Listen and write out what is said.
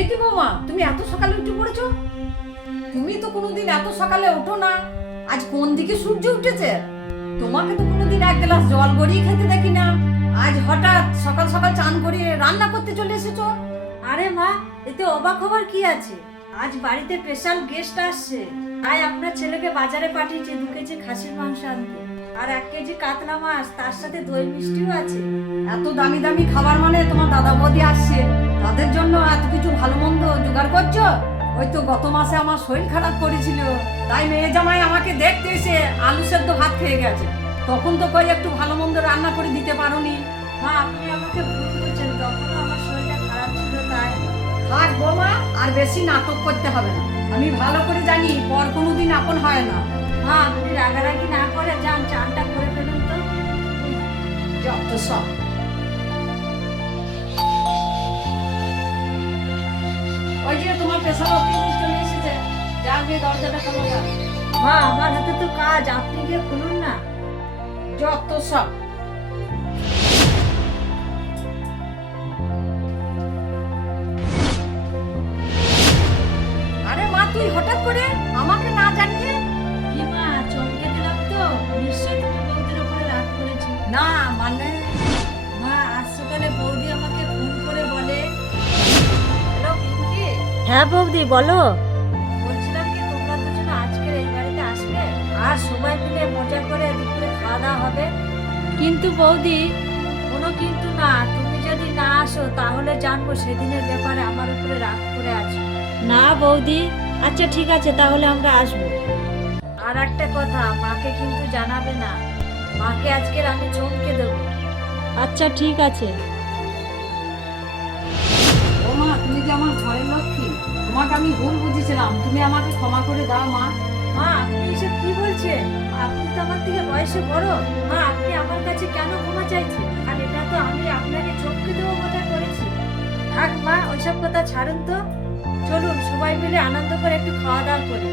এ কি বৌমা, তুমি এত সকালে উঠে পড়েছো? তুমি তো কোনোদিন এত সকালে ওঠো না। আজ কোন দিকে সূর্য উঠেছে? তোমাকে তো কোনোদিন এক গ্লাস জল গড়িয়ে খেতে দেখি না। আজ হঠাৎ সকাল সকাল চান করে রান্না করতে চলে এসেছো। আরে মা, এতে অবাক হবার কি আছে? আজ বাড়িতে স্পেশাল গেস্ট আসছে, তাই আপনার ছেলেকে বাজারে পাঠিয়েছে 2 কেজি খাসির মাংস আনতে, আর 1 কেজি কাতলা মাছ, তার সাথে দই মিষ্টিও আছে। এত দামি দামি খাবার মানে তোমার দাদা বৌদি আসছে, তাদের জন্য এত কিছু ভালো মন্দ জোগাড় করছো? ওই তো গত মাসে আমার শরীর খারাপ করেছিল, তাই মেয়ে জামাই আমাকে দেখতে এসে আলু সেদ্ধ ভাত খেয়ে গেছে। তখন তো কই একটু ভালো মন্দ রান্না করে দিতে পারোনি। মা, আপনি আমাকে ভুল করছেন, তখনও আমার শরীরটা খারাপ ছিল তাই। থাক বৌমা, আর বেশি নাটক করতে হবে না। আমি ভালো করে জানি পর কোনোদিন আপন হয় না। মা, আপনি রাগারাগি না করে যান, চানটা করে ফেলুন তো। যত সব। ওই যে তোমার পেশার অফিস চলে এসেছে, যা গিয়ে দরজাটা খোলো না। মা, আমার হাতে তো কাজ, আপনি গিয়ে খুলুন না। যত সব। আরে মা, তুই হঠাৎ করে আমাকে না জানিয়ে? কি মা, চমকে দিলাম তো? নিশ্চয়ই তুমি বৌদির উপরে রাগ করেছো। না মানে, মা, আজ সকালে বৌদি আমাকে ফোন করে বলে, হ্যালো পিঙ্কি। হ্যাঁ বৌদি, বলো। বলছিলাম কি, তোমরা দুজন আজকের এই বাড়িতে আসবে আর সবাই মিলে মজা করে দুপুরে খাওয়া দাওয়া হবে। কিন্তু বৌদি, কোনো কিন্তু না, তুমি যদি না আসো তাহলে জানবো সেদিনের ব্যাপারে আমার উপরে রাগ করে আছো। না বৌদি, আচ্ছা ঠিক আছে, তাহলে আমরা আসবো। আর একটা কথা, মাকে কিন্তু জানাবে না, মাকে আজকের আমি চমকে দেবো। আচ্ছা ঠিক আছে। ও মা, তুমি যে আমার ঘরের লক্ষ্মী, তোমাকে আমি ভুল বুঝেছিলাম, তুমি আমাকে ক্ষমা করে দাও মা। মা, আপনি এসব কি বলছেন? আপনি তো আমার থেকে বয়সে বড়। মা, আপনি আমার কাছে কেন ক্ষমা চাইছেন? আর এটা তো আমি আপনাকে চমকে দেবো কথা করেছি। থাক মা, ওইসব কথা ছাড়ুন তো। চলুন সবাই মিলে আনন্দ করে একটু খাওয়া দাওয়া করি।